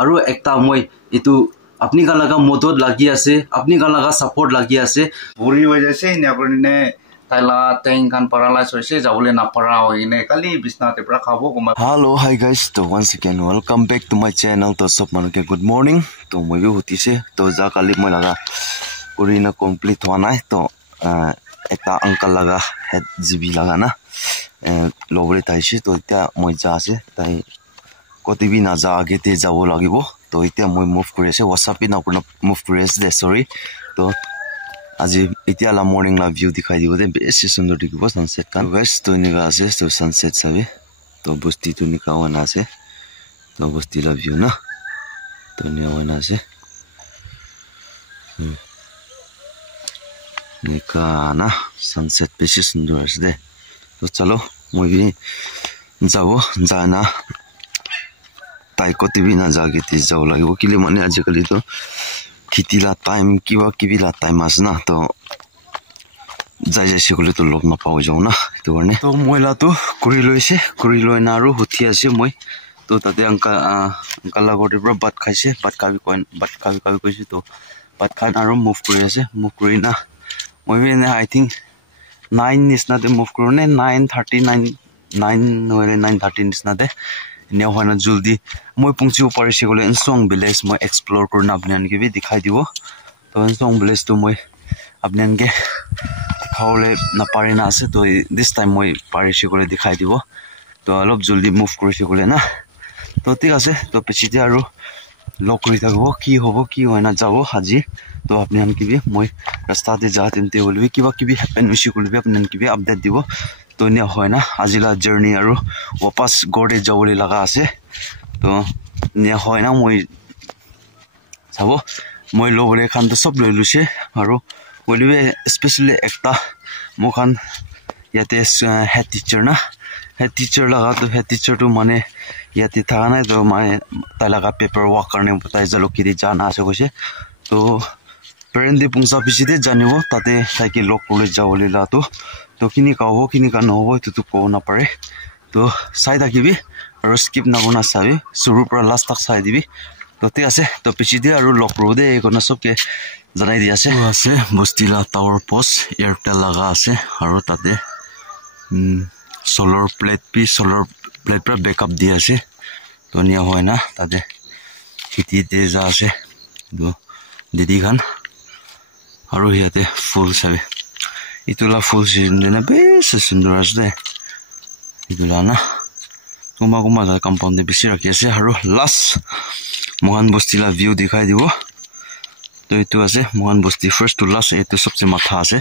আৰু একটা মই ইটো আপনি kan laga modot lagi ase apni kan laga support lagi ase buri wajah se ne apne taila teng kan paralyze hoise jabole na para hoine kali bisna te pra khabo kuma. Hello, hi guys, so once again welcome back to my channel. To sob manuke good morning. To moi bi huti se to ja kali moi laga kurina complete hua nai to ekta uncle laga head GB laga na lobole taise to eta moi ja ase tai kotibi na ja age te jabo lagibo to eta moi move kuri ase WhatsApp na apna move kuri ase sorry to আজি এতিয়া লা morning লা view দিখাই দিব দে বেশি সুন্দর দেখিব sunset কান guys তো নিগা আছে তো সানসেট সাবে তো বস্তি তো নিকাওনা আছে তো বস্তি লা ভিউ না তো নিয়াওনা আছে নিকানা সানসেট বেশি সুন্দর আছে দে তো চলো মই বি যাব জানা তাইকো টিভি না জাগে তি যাব লাগিব কিলে মানে আজিকালি তো Kitila time kiwa kibila time asna to jai jai sikule to log na pao jau na to ne to moila to kuri loi na ru huthi ase moi to tate angka la gori bro bat khaise bat kabi koise to bat khan aru move kuri na moi be na I think 9 is na de move kuru ne 9:30 is na de ne hoina juldi moi pungchi upar se gole Ensong village moi explore kurna apnan ke bi dikhai dibo to Ensong village to moi apnan ke dikhawle na pare na ase to this time moi pare se gole dikhai dibo to alop juldi move kuri se gole na to tik ase to pechite aru lok kuri thakbo ki hobo ki hoina jabo haji to apnan ke bi moi rasta te ja tente holbi kiba kibi happen hoisi kulbi apnan ke bi update dibo to ne hoina ajila journey aru wapas gode jawole laga ase to ne hoina moi sabo moi lobore khan to sob loi luse aru olibe especially ekta mokhan yate head teacher laga to mane yate thana to mane talaga paper work karne butai jalo kiri jana ase koise to parent de pungsa piside janibo tate saiki lok kule jawole la to kini kawo kini ka nobo to ko na pare to sai dakibi aru skip na gona sabi suru pra last tak sai dibi to te ase to pichide aru lok rode ekona sobke janai di ase bostila tower post airtel laga ase aru tate solar plate pra backup di ase to nia hoina tate khiti te ja ase do didi khan aru hiate full sabe itula full season de na bese sundor ase itula na kuma ja compound de bisi rakhi ase aru last mohan bosti la view dikhai dibo to itu ase mohan bosti first to last etu sabse matha ase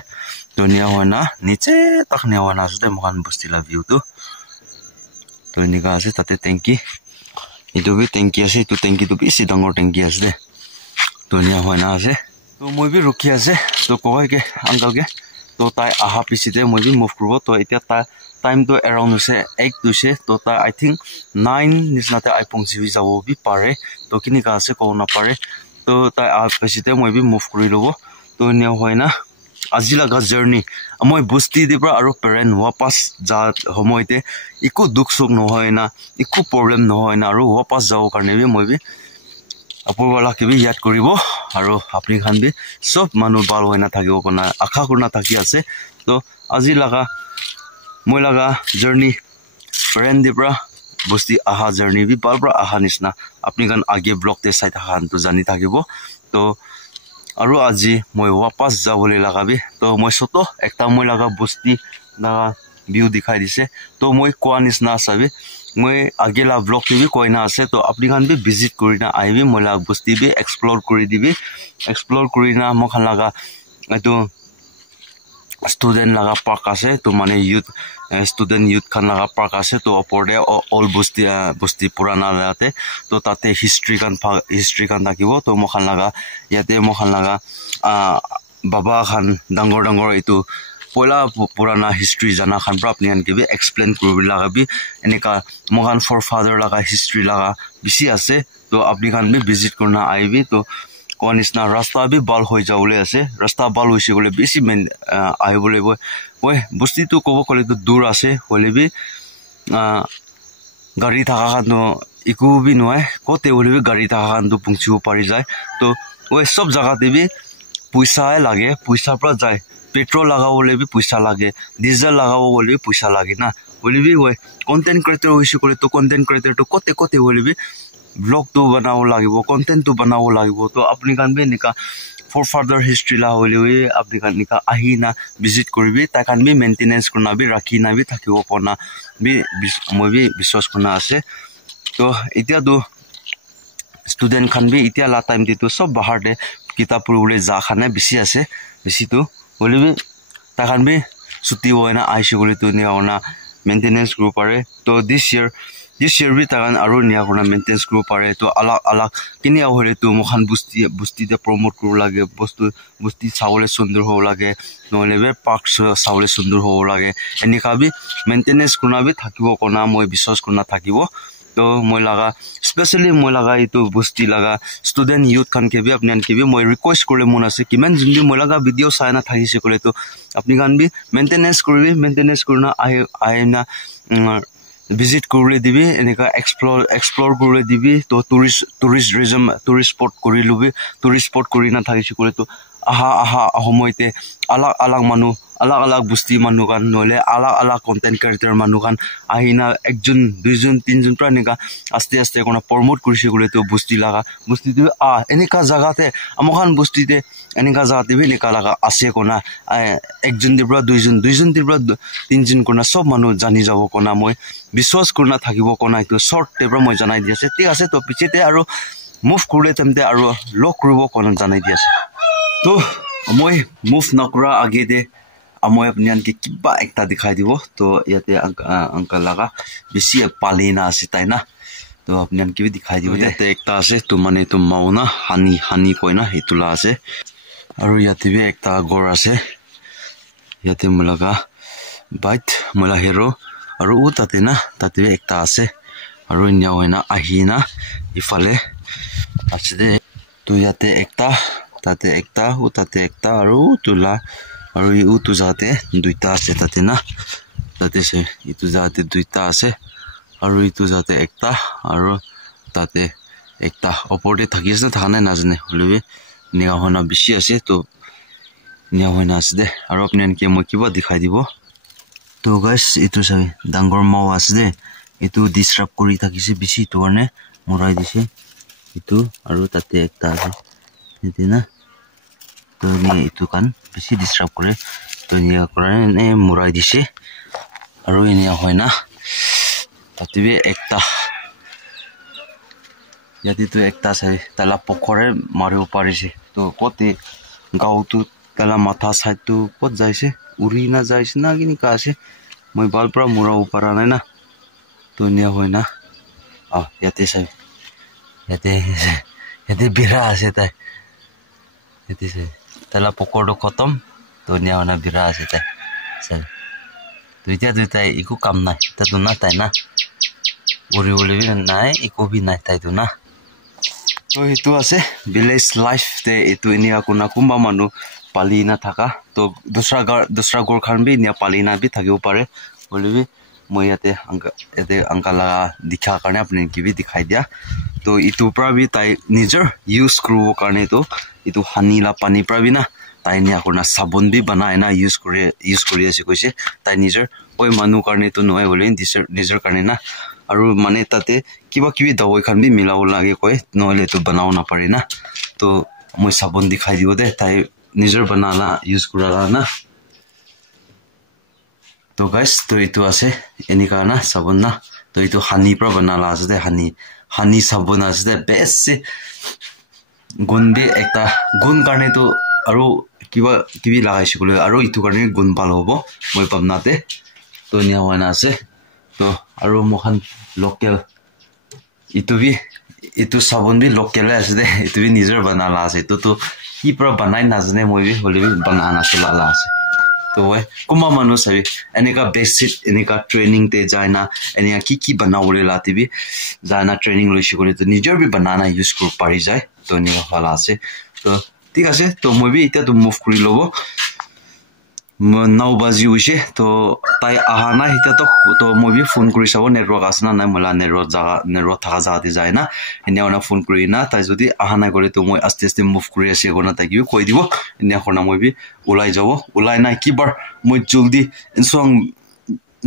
to nia hoina niche tak nia hoina ase mohan bosti la view to nika ase tate tanki itu bi tanki ase itu tanki to bisi dangor tanki ase to nia hoina ase to moi bi rukhi ase to kohai ke uncle ke to tai aha pisite moi bi move kurbo to etia ta time to around se 8 to se to ta I think 9 nisnate I pongsi bi jabo bi pare to kini ka ase ko na pare to ta a pisite moi bi move kuri lobo to ne hoina ajila ga journey moi busti de pra aro parent wapas ja homoite iku duk suk no hoina iku problem no hoina aro wapas jao karne bi moi bi apur wala ke bi yad koribo aro apni khan bi sob manu bal hoina thakibo kona akha kurna thaki ase to aji laga moi laga journey friend dibra bosti aha journey bi bal bra aha nisna apni khan age block te sai khan to jani thakibo to aro aji moi wapas jabole laga bi to moi soto ekta moi laga bosti na view dikhai dise to moi koanis na sabe moi agela vlog bi koina ase to apni khan bi visit kurina aibi mola bosti bi explore kuri dibi explore kurina mokhan laga etu student laga park ase to mane youth student youth khan laga park ase to opor de all bosti purana late to tate history kan takibo to mokhan laga yate mokhan laga baba khan dangor etu poila purana history jana khan pra apni an ke bi explain kurbi laga bi eneka mohan forefather laga history laga bisi ase to apni khan bi visit kurna aibi to konisna rasta bi bal hoi jawle ase rasta bal hoise gole bisi men ai bole oi bosti to kobo kole to dur ase hole bi gari thaka no ইকো বি নহয় কতে হলে গাড়ী থাকা কানটো পুংচিব পাৰি যায় তো ওই সব জায়গাতে বি পইচাই লাগে পইচাৰ পৰা যায় পেট্ৰল লাগাবলে বি পইচা লাগে ডিজেল লাগাব বলে পইচা লাগে না বলে বি ওই কন্টেন্ট ক্ৰিয়েটৰ হৈছে ক'লে তো কন্টেন্ট ক্ৰিয়েটৰটো কতে হলে বি ব্লগ তো বনাব লাগিব কন্টেন্ট তো বনাব লাগিব তো আপুনি কান বি নিকা for further history la hole we apni kan nika ahina visit koribi ta kan bi maintenance korna bi rakhi na bi thakibo kona bi moi bi বিশ্বাস korna ase to etia do student khan bi etia la time ditu sob bahar de kitab purule ja khane bisi ase bisi tu hole bi ta kan bi suti hoina aishi gole tu ni ona maintenance group are to this year bi tagan aru nia kona maintenance group are to alag kini hole tu mokhan busti de promote kru lage busti saule sundur ho lage nole be park saule sundur ho lage eni khabi maintenance kuna bi thakibo kona moi বিশ্বাস korna thakibo to moi laga especially moi laga itu busti laga student youth khan ke bi apnan ke bi moi request kore mon ase kiman jindi moi laga video saina thagise kole to apni kan bi maintenance korna aina visit korle dibi enika explore korle dibi to tourist spot korilubi tourist spot korina thagise kole to aha homoite alag manu alag busti manu kan nole alag content creator manu kan ahina ekjon duijon tinjon pra nika aste kona promote korise gole to busti tu enika jaga te amokhan busti te enika jaga te bi nika laga ase kona ekjon dibra duijon dibra tinjon kona sob manu jani jabo kona moi বিশ্বাস korna thakibo kona itu short te pra moi janai diase tik ase to pichete aru move kurde temte aru lock koribo kona janai diase to moi move nakura age de amoy apnian ke kiba ekta dikhai dibo to yate uncle laga bisi palina ase tai na to apnian ke bi dikhai dibo yate ekta ase to mane to mauna hani koina hitula ase aru yate bi ekta gor ase yate mulaga bite mula hero aru tate bi ekta ase aru nya hoina ahina ifale aside to yate ekta tate ekta aru tula aru u tu jate duita ase tate na tate se itu jate duita ase aru itu jate ekta aru tate ekta opor de thagis na thane na jane holibi nia hona bishi ase to nia hoina ase de aru apnan ke mo kiba dikhai dibo to guys itu sabi dangor mau ase de itu disrupt kori thakise bishi to ne morai dise itu aru tate ekta ase etina to ni itu kan bishi disrupt kore to nia korane morai dise aru enia hoina tate bi ekta yati tu ekta sai tala pokhore maribo parise to kote gau tu tala matha side tu kot jaise uri na jaise na kini ka ase moi bal pra mura upara nai na to nia hoina yate sai yate bira ase tai yate sai tala pokhor do khatam to nia hoina bira ase tai sai duita iku kam nai ta tu na tai na uri bi nai iku bi nai tai tu na to itu ase village life te itu inia kuna kumba manu palina thaka to dusra gor khan bi nia palina bi thakibo pare bolibi moi ate angkala dikha karne apni ki bi dikhai dia to itu pra bi tai nijor use kru karne to itu hani la pani pra bi na tai nia kuna sabun bi banai na use kori ase koise tai nijor oi manu karne to noi bole nijor karne na aru mane tate kiba kibi dawai khan bi milao lage koi noile to banao na pare na to moi sabun dikhai dibo de tai nijor banala use kurala na to guys to itu ase enika na sabun na to itu hani pra banala ase de hani sabun ase de best gun bi ekta gun karne to aru kibi lagai shikule aru itu karne gun bal hobo moi pamnate to nia wana ase to aru mohan local itu sabun bi local ase de itu bi nijor banala ase to ki pra banai na jane moi bi holi bi banana chala ase to kuma manu sabi enika basic enika training te jaina enika ki banawole lati bi jaina training loishi kole to nijor bi banana use kor pari jai to nika hala ase to ঠিক আছে তো মই B এটা তো move কৰি লব 9 baji hoise to tai ahana hita to moi bi phone kuri sabo network asna na mola network thaka jaga te jai na enia ona phone kuri na tai jodi ahana kore to moi aste aste move kuri ase gona ta ki koi dibo enia khona moi bi ulai jabo ulai na kibar moi juldi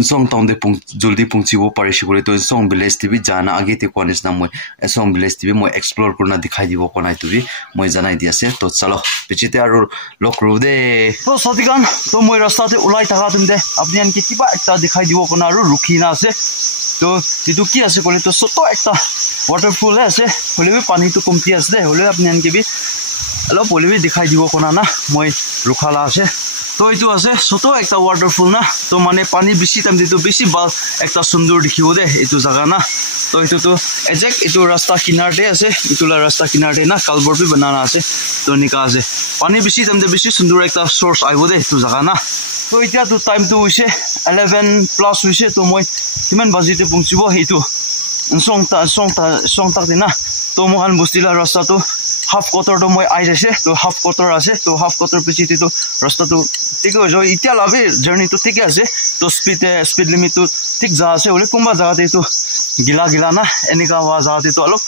song town de juldi pungchibo parishi kore to song village tv jana age te konis na moi song village tv moi explore kurna dikhai dibo konai tu bi moi janai di ase to chalo pichite aru lokru de to satigan to moi rasta te ulai thaka tumde apni an ki kiba ekta dikhai dibo kona aru rukhina ase to titu ki ase kole to soto ekta waterfall ase hole bi pani to komti ase de hole apni an ki bi alo pole bi dikhai dibo kona na moi rukhala ase to itu ase soto ekta waterfall na to mane pani bisi tam ditu bisi bal ekta sundur dikhibo de itu jaga na to itu to ejek itu rasta kinar de ase itu la rasta kinar de na kalbor bi banana ase to nika ase pani bisi tam de bisi sundur ekta source aibo de itu jaga na to itia to time to hoise 11 plus hoise to moi kiman baji te pungchibo itu song tak de na to mohan bustila rasta to half quarter to moi ai jase to half quarter ase to half quarter pichi to rasta to ठीक हो जो इतना लाभे journey तो ठीक है तो speed limit तो ठीक जा से बोले कुंभा जाते तो गिला ना एनिका आवाज आते तो अलग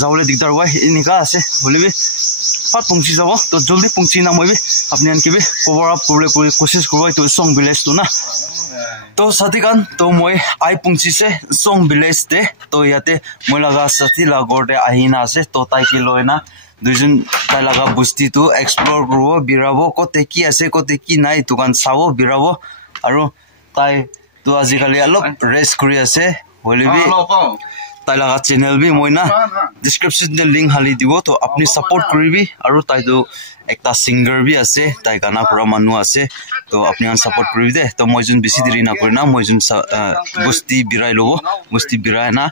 जावले दिखदार हुआ एनिका से बोले भी पात पंक्ति जाओ तो जल्दी पंक्ति ना मैं भी अपने अन के भी कवर अप करले कोई कोशिश करवाई तो सॉन्ग विलेज तो ना तो साथी कान तो मैं आई पंक्ति से सॉन्ग विलेज दे तो याते मैं लगा साथी लागोटे आहिना से तो ताई की लोय ना দুজন তাই লাগা বস্তি তো এক্সপ্লোর করব বিরাবো কতে কি আছে কতে কি নাই দোকান চাবো বিরাবো আৰু তাই তো আজিকালি অলপ ৰেষ্ট কৰি আছে হলিবি তাই লাগা চ্যানেল বি মই না ডেসক্ৰিপশন তে লিংক হালি দিব তো আপনি সাপোৰ্ট কৰিবি আৰু তাই তো একটা সিঙ্গাৰ বি আছে তাই গানা কৰা মানুহ আছে তো আপনি আন সাপোৰ্ট কৰিবি দে তো মই যোন বেছি দেৰি না কৰি না মই যোন বস্তি বিৰাই লব বস্তি বিৰাই না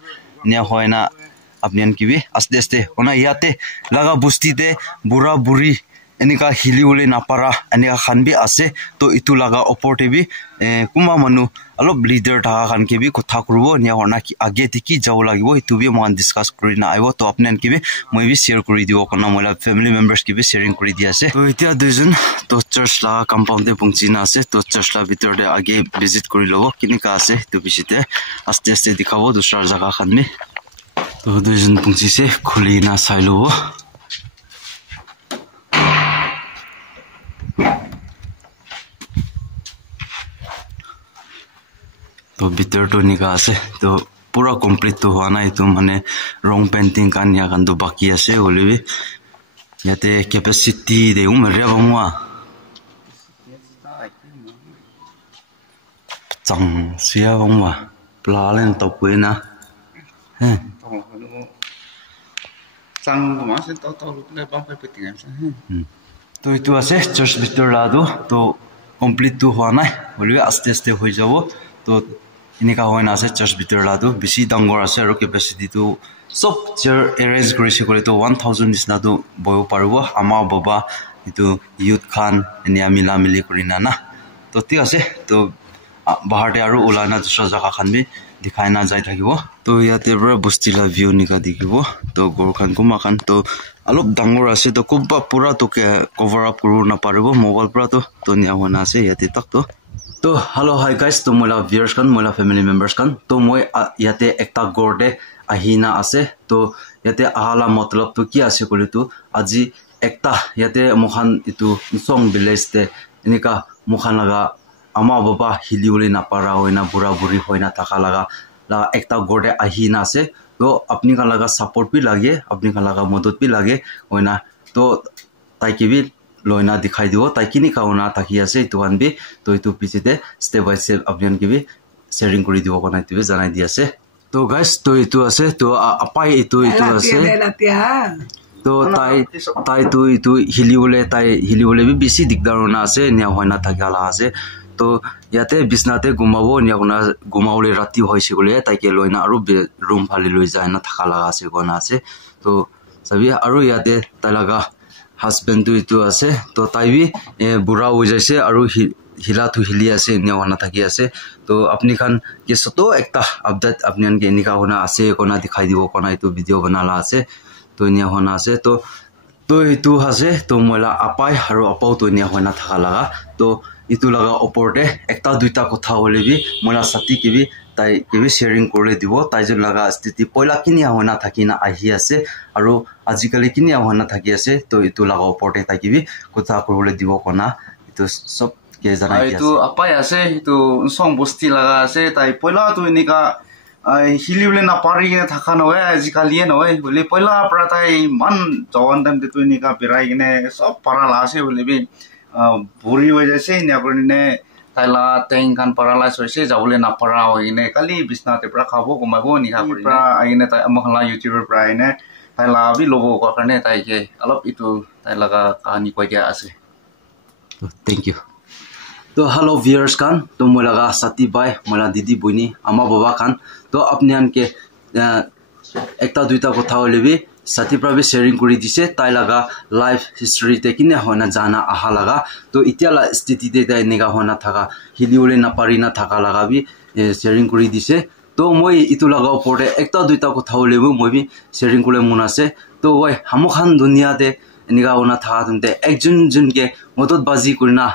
নিয়া হয় না अपने की भी आस्ते आस्ते होना याते लगा बुस्ती दे बुरा बुरी एनिका हिली उले ना पारा एनिका खान भी आसे तो इतु लगा ओपोर्टे भी कुमा मनु अलप लीडर था खान के भी कथा करबो निया होना कि आगे थी की जाव लागिबो इतु भी मान डिस्कस करि ना आइबो तो अपने की भी মই भी शेयर करि दिबो कना मोला फैमिली मेंबर्स की भी शेयरिंग करि दिया से तो इतिया दुजन तो चर्च ला कंपाउंड दे पहुंचिना আছে तो चर्च ला भीतर दे आगे विजिट करि लबो किनिका আছে तो बिसिते आस्ते आस्ते दिखाबो दूसरा जगह खान में तो दुजन पंक्ति से खुली ना साइलो तो भीतर तो निका আছে तो पूरा कंप्लीट तो हुआ ना तो माने रंग पेंटिंग कान या कान तो बाकी আছে হলিবি याते कैपेसिटी दे उमरिया बमुआ चंग सिया बमुआ प्लालेन तो पुइना हैं तो इतु আছে चर्च भीतर लादो तो कंप्लीट तो हुआ ना बोलिए आस्ते आस्ते हो जाबो तो इनका होय ना আছে चर्च भीतर लादो बेसी डांगर আছে আৰু कैपेसिटी तो सब चेयर अरेंज কৰিছে কৰে तो 1000 নিচিনা তো বয় পাৰব আমা বাবা ইটো ইউথ খান এনিয়া মিলা মিলি কৰিনা না তো ঠিক আছে তো বাহাৰতে আৰু ওলানা দুসৰা জায়গা খান বি दिखाई ना जाए থাকিব तो याते बरा बस्तिला व्यू निका देखिब तो गोरखान कुमाखान तो अलप डांगर আছে तो कुबा पूरा तो कवर अप करू ना पारबो मोबाइल पूरा तो निया होना আছে याते तक तो हेलो हाय गाइस तो मोला व्यूअर्स कान मोला फैमिली मेंबर्स कान तो মই याते एकटा गोरदे আহিना আছে तो याते आहाला मतलब तो की আছে কলি তো আজি एकटा याते मोखान इतु सॉन्ग विलेज ते इनिका मोखान लगा आमा बाबा हिली उले ना पारा होइना बुरा बुरी होइना थाका लगा एकटा गोडे आहिना से तो अपनी का लगा सपोर्ट भी लागे अपनी का लगा मदद भी लागे होइना तो ताई की भी लोइना दिखाई दियो ताई की नि काउना ताकि आसे इतुन भी तो इतु पिछते स्टेप बाय स्टेप अपनी की भी शेयरिंग करि दियो कोना इतु जनाई दियासे तो गाइस तो इतु आसे तो अपाई इतु आसे तो ताई तो इतु हिली उले भी बेसी दिगदार होना आसे निया होइना थाकाला आसे तो याते बिसनाते गुमाबो नियागना गुमावले राति होइसे गले ताइके लोइना आरो रूम फाली लइ जायना थाका लागा से गना আছে तो सभी आरो याते तालागा हस्बैंड तो इतु আছে तो ताइ भी बुरा हो जायसे आरो हिला तो हिली আছে नियागना थाकी আছে तो अपनी खान के सतो एकटा अपडेट अपनियन के निका होना আছে कोना दिखाई दिबो कोना इतु वीडियो बनाला আছে तो निया होना আছে तो इतु আছে तो मोला अपाय आरो अपाउ तो निया होना थाका लागा तो itu laga oporte ekta duita kotha hole bi mola sati kibi tai kibi sharing korle dibo tai jun laga stiti poila kini hona thakina ahi ase aru ajikali kini hona thaki ase to itu laga oporte tai kibi kotha korle dibo kona itu sob ke janai ase itu apa ya ase itu song bosti laga ase tai poila tu inika hilibule na pari ne thaka no ajikali no bole poila pra tai man jawan dam tu inika birai ne sob para la ase bole bi buri hoye jase ne apne taila teng kan paralyze hoise jabule na para hoine kali bisna te pra khabo komabo ni ha kori pra aine tai amkhla youtuber pra aine taila bi logo ko karne tai ke alop itu taila ka kahani koi dia ase. Thank you. तो hello viewers kan तो मोला गा साथी भाई मोला दीदी बहिनी आमा बाबा kan तो अपने आन के एकता दुईटा कथा होले भी साथी प्राबे शेयरिंग करि दिसे ताइ लगा लाइफ हिस्ट्री ते किने होना जाना आहा लगा तो इतियाला स्थिति ते ताइ नेगा होना थाका हिलिउले ना पारि ना थाका लगा भी शेयरिंग करि दिसे तो moi itu laga opore ekta duita kotha hole bu moi bi sharing kole mun ase to oi hamokhan dunia te niga ona tha tunte ekjun jun ke modot bazi kurna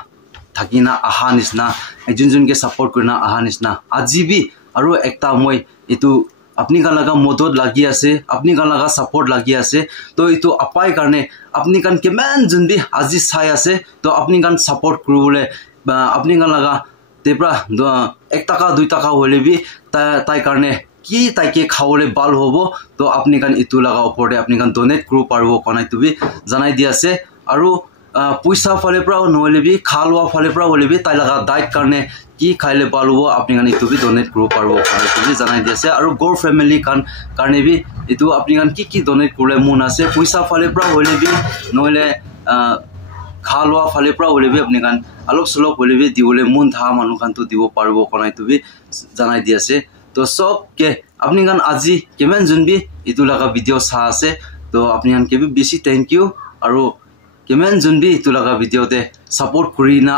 thakina aha nisna ekjun jun ke support kurna aha nisna aji bi aru ekta moi itu अपनी का लगा मदद लगी आसे अपनी का लगा support लगी आसे तो इतो अपाय करने अपनी कान केमान जन भी আজি চাই আছে तो अपनी कान सपोर्ट करूले अपनी का लगा तेप्रा 1 টাকা 2 টাকা হলে भी তাই কারণে কি তাইকে খাওলে বাল হবো তো আপনি কান ইতু লাগা উপরে আপনি কান ডোনেট করব পারবো কোনাই তুবি জানাই দি আছে আৰু পয়সা ফলে প্রা নহলে भी খালवा ফলে প্রা হলে भी তাই লাগা ডাইট কারণে কি খাইলে বাল হবো আপনি কান ইতু भी ডোনেট করব পারবো কোনাই তুবি জানাই দি আছে আৰু গোর ফ্যামিলি কান কারণে भी ইতু আপনি কান কি ডোনেট করলে মন আছে পয়সা ফলে প্রা হলে भी নহলে খালवा ফলে প্রা হলে भी আপনি কান আলোক সলক হলে भी দিবলে মন থা মানু কান তো দিব পারবো কোনাই তুবি জানাই দি আছে तो सब के अपनी गान আজি केमेन जुन भी इतु लगा वीडियो सा আছে तो अपनी गान के भी बेसी थैंक यू আৰু केमेन जुन भी इतु लगा वीडियो ते सपोर्ट करिना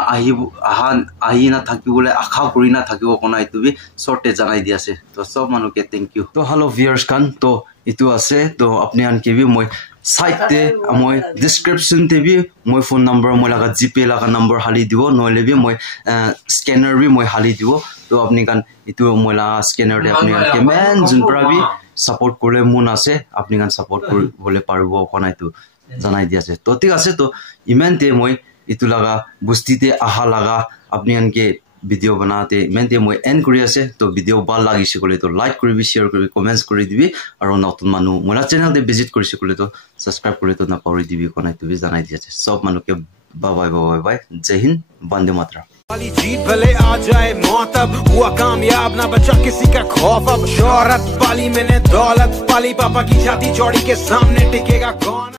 आही ना থাকিবলে আশা করিনা থাকিব কোনা ইতু भी শর্টে জানাই দি আছে तो सब मानु के थैंक यू तो हेलो व्यूअर्स कान तो इतु আছে तो अपनी गान के भी মই साइट ते মই डिस्क्रिप्शन ते भी মই फोन नंबर মই लगा जीपे लगा नंबर हाली दिबो নহলে भी মই स्कैनर भी মই हाली दिबो तो अपनी कान इतु मोला स्कैनर दे अपनी कान केमेन जुन प्राबी सपोर्ट करले मुन আছে अपनी कान सपोर्ट करबले पारबो कोनाय तो জানাই দি আছে তো ঠিক আছে তো ইমানতে মই ইতু লাগা বস্তিতে আহা লাগা আপনি কানকে ভিডিও বানাতে ইমানতে মই এন্ড কৰি আছে তো ভিডিও ভাল লাগিছে কলে তো লাইক কৰিবি শেয়াৰ কৰিবি কমেন্টস কৰি দিবি আৰু নতুন মানুহ মোলা চ্যানেল দে ভিজিট কৰিছে কলে তো সাবস্ক্ৰাইব কৰি তো না পাহৰি দিবি কোনাই তো জানাই দি আছে সব মানুহকে বাই বাই বাই জয় হিন্দ বন্দে মাতৰম वाली जीत भले आ जाए मौत अब हुआ कामयाब ना बचा किसी का खौफ अब शोहरत पाली मैंने दौलत पाली पापा की छाती चौड़ी के सामने टिकेगा कौन।